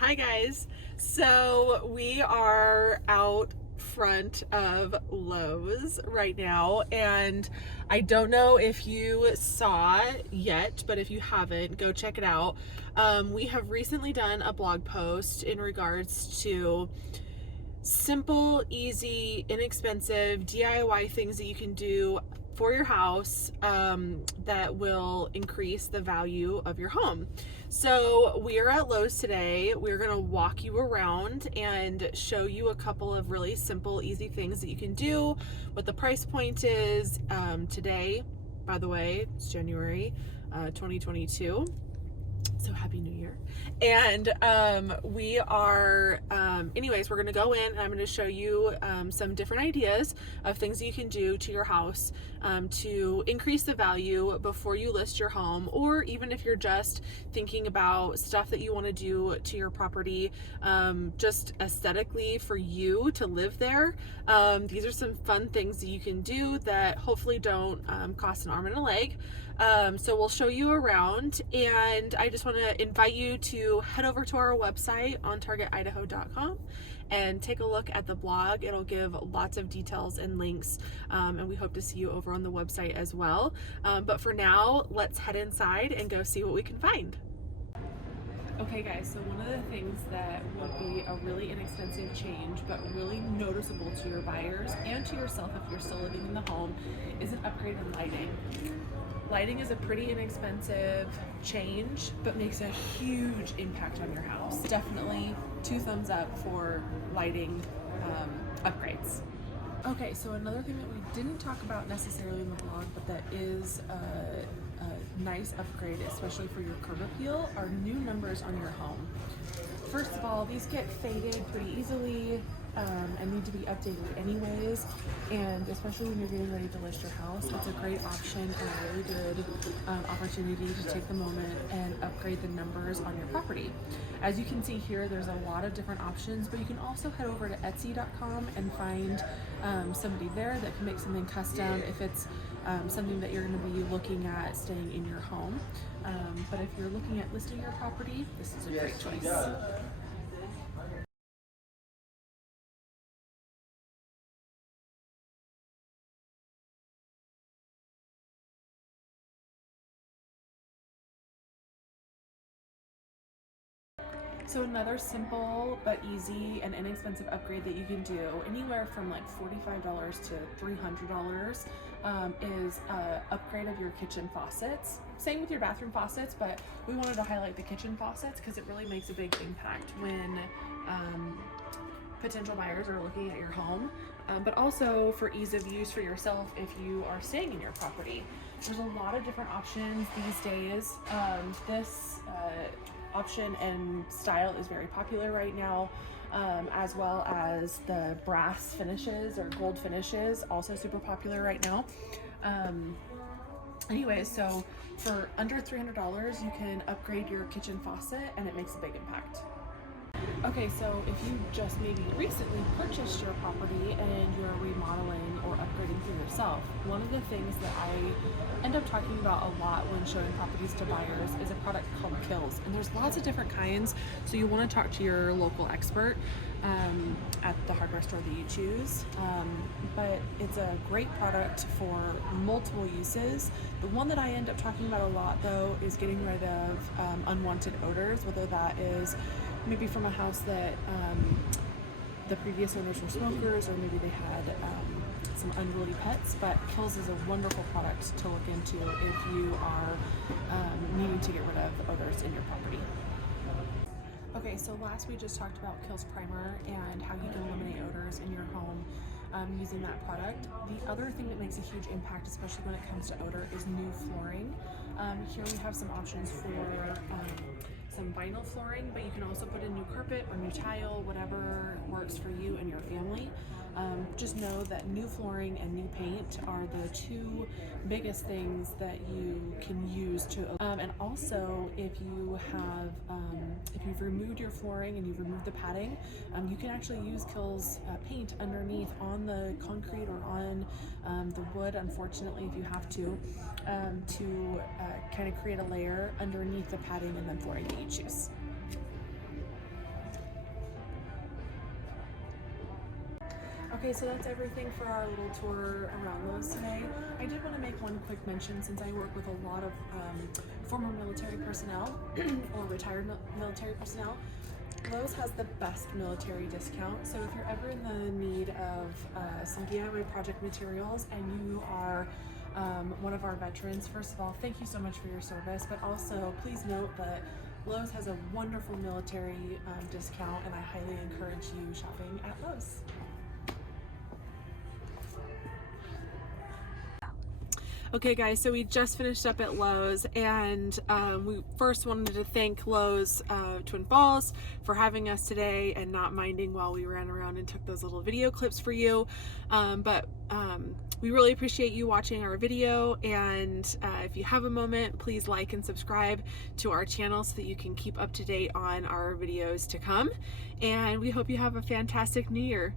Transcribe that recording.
Hi guys. So we are out front of Lowe's right now, and I don't know if you saw it yet, but if you haven't, go check it out. We have recently done a blog post in regards to simple, easy, inexpensive DIY things that you can do for your house that will increase the value of your home. So we are at Lowe's today. We're going to walk you around and show you a couple of really simple, easy things that you can do, what the price point is today. By the way, it's January 2022. So happy new year. And we are anyways, we're gonna go in and I'm gonna show you some different ideas of things that you can do to your house to increase the value before you list your home, or even if you're just thinking about stuff that you want to do to your property just aesthetically for you to live there. These are some fun things that you can do that hopefully don't cost an arm and a leg. So we'll show you around, and I just want to invite you to head over to our website on targetidaho.com and take a look at the blog. It'll give lots of details and links, and we hope to see you over on the website as well. But for now, let's head inside and go see what we can find. Okay guys, so one of the things that would be a really inexpensive change but really noticeable to your buyers and to yourself if you're still living in the home is an upgrade in lighting. Lighting is a pretty inexpensive change, but makes a huge impact on your house. Definitely 2 thumbs up for lighting upgrades. Okay, so another thing that we didn't talk about necessarily in the blog, but that is a nice upgrade, especially for your curb appeal, are new numbers on your home. First of all, these get faded pretty easily and need to be updated anyways, and especially when you're getting ready to list your house, it's a great option and a really good opportunity to take the moment and upgrade the numbers on your property. As you can see here, there's a lot of different options, but you can also head over to Etsy.com and find somebody there that can make something custom if it's something that you're going to be looking at staying in your home. But if you're looking at listing your property, this is a great choice. So another simple but easy and inexpensive upgrade that you can do, anywhere from like $45 to $300, is an upgrade of your kitchen faucets. Same with your bathroom faucets, but we wanted to highlight the kitchen faucets because it really makes a big impact when potential buyers are looking at your home, but also for ease of use for yourself if you are staying in your property. There's a lot of different options these days. This option and style is very popular right now, as well as the brass finishes or gold finishes, also super popular right now. Anyways, so for under $300 you can upgrade your kitchen faucet and it makes a big impact. Okay, so if you just maybe recently purchased your property and you're remodeling or upgrading for yourself, one of the things that I end up talking about a lot when showing properties to buyers is a product called Kills. And there's lots of different kinds, so you want to talk to your local expert at the hardware store that you choose. But it's a great product for multiple uses. The one that I end up talking about a lot though is getting rid of unwanted odors, whether that is maybe from a house that the previous owners were smokers, or maybe they had some unruly pets. But Kills is a wonderful product to look into if you are needing to get rid of odors in your property. Okay, so last we just talked about Kills Primer and how you can eliminate odors in your home using that product. The other thing that makes a huge impact, especially when it comes to odor, is new flooring. Here we have some options for some vinyl flooring, but you can also put in new carpet or new tile, whatever works for you and your family. Just know that new flooring and new paint are the 2 biggest things that you can use to, and also if you have, if you've removed your flooring and you've removed the padding, you can actually use Kills paint underneath on the concrete or on the wood, unfortunately, if you have to kind of create a layer underneath the padding and then flooring that you choose. Okay, so that's everything for our little tour around Lowe's today. I did want to make one quick mention since I work with a lot of former military personnel or retired military personnel. Lowe's has the best military discount, so if you're ever in the need of some DIY project materials and you are one of our veterans, first of all, thank you so much for your service, but also please note that Lowe's has a wonderful military discount, and I highly encourage you shopping at Lowe's. Okay guys, so we just finished up at Lowe's, and we first wanted to thank Lowe's Twin Falls for having us today and not minding while we ran around and took those little video clips for you. But we really appreciate you watching our video, and if you have a moment, please like and subscribe to our channel so that you can keep up to date on our videos to come. And we hope you have a fantastic new year.